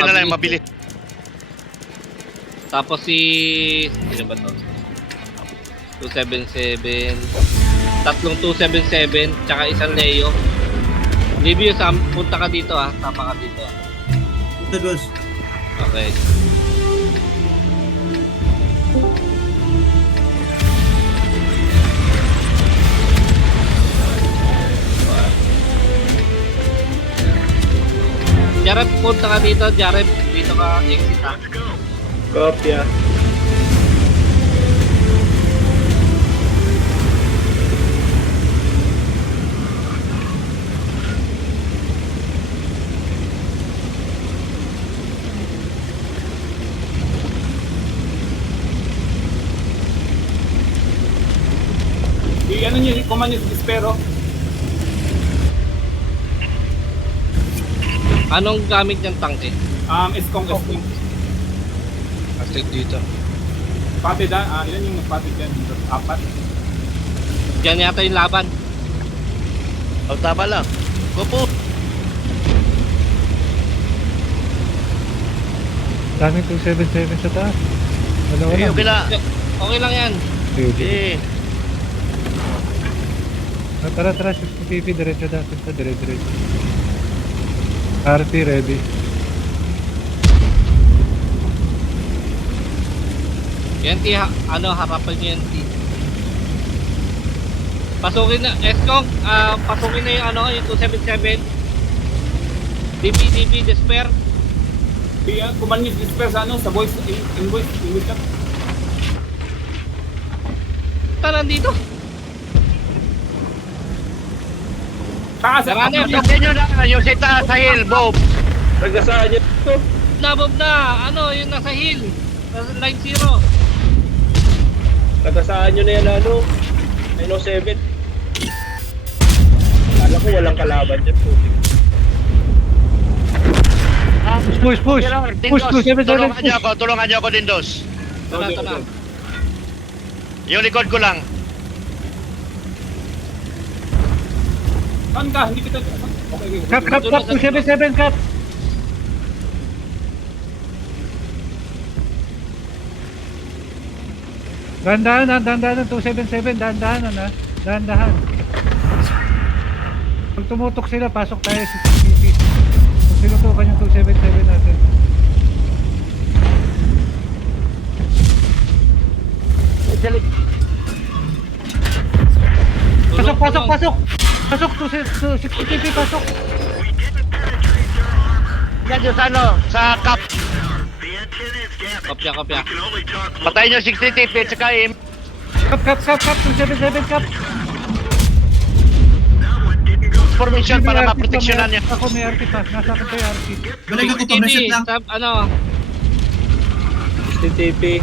Siyempre na lang, mabilis. Tapos si... Sino ba to? 277. Tatlong 277, tsaka isang Leo. Livio, punta ka dito ah. Tama ka dito ah. Punta dos. Okay. Jared, punta ka dito. Jared, dito ka exit ha. Kopya. Ano nyo, command nyo Dispero. Anong gamit niyang tangke? Eskong. Astig dito. Patid ilan yung patid dyan? 4. Diyan yata yung laban. O, tama lang. Go po. Daming 277 sa taas. Wala. Okay lang. Okay lang yan. Eh. Tara, 60 PP, diretso dapat sa diretso. RT ready. Yan harapan niyo yan T. Pasukin na, Eskong, pasukin na yung 277. DP, Despair. Command nyo Dispero sa sa voice, invoice lang. Nandito. Taas! Runner, Kasi nyo na, yung sita sa hill, Bob. Nagasaan nyo ito. nabob na, yung nasa hill. Nasa line 0. Nagasaan nyo na yan, 907. Kala ko walang kalaban dyan. Push! Push 277. Tulungan nyo ako, Dindos. Tara. Yung likod ko lang. Saan ka? Hindi kita... Okay. Cap 277 cap. Dahan-dahan 277, dahan-dahan. Pag tumutok sila, pasok tayo sa CCTV. Pag tinutukan yung 277 natin. Pasok! Pasok! 260 pasok! Yan yung sa cap. Kopya. Patayin nyo 60 TP, tsaka im. Cap! 277 cap! Formation para maproteksyonan niya. Ako may RT pa, nasa akin tayo RT. Balik ako pa, reset lang. STTP.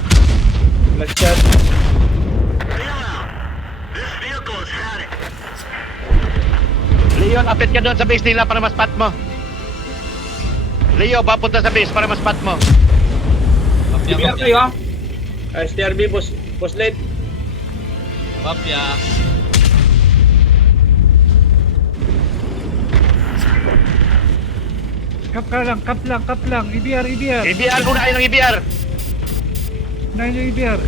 Last shot. Leo, lapit ka doon sa base nila para ma-spot mo. Leo, papunta sa base para ma-spot mo. DPR kayo ha? STRB, boss late. Kopya. Cap lang. EBR. EBR, unahin ng EBR. Unahin yung EBR.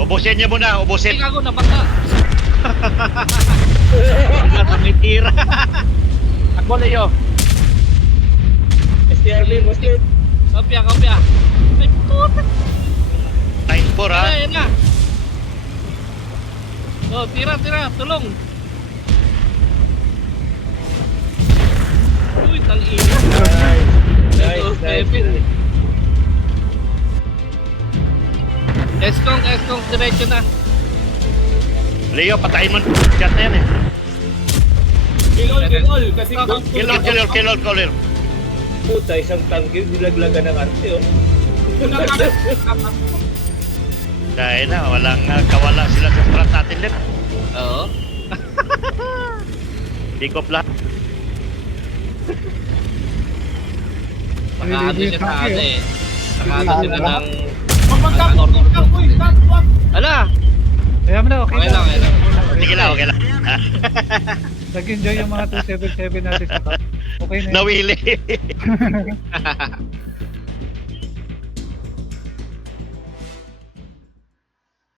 Ubusin niyo muna, ubusin. Ikaw nabaka. Nasa may tira. Takbo, Leo. STRB, boss late. Kopya. Ay, puta. 9-4 ha. Ayan na. Oh, tira, tulong. Uy, tang-ina. Nice. Eskong, diretso na. Leo, patayin mo. Chat na yan eh. Kill all. Kasi... Kill all. Puta, isang tangke, nilaglagan ng arte, Dahil na, walang kawala sila sa strat natin din. Oo. Pick up lahat. Nakaano siya sa ano eh. Nakaano sila ng... Ala! Kaya mo na, okay Okay lang. Sige lang, okay lang. Nag-enjoy yung mga 277 natin sa cup. Okay na yun. Nawili.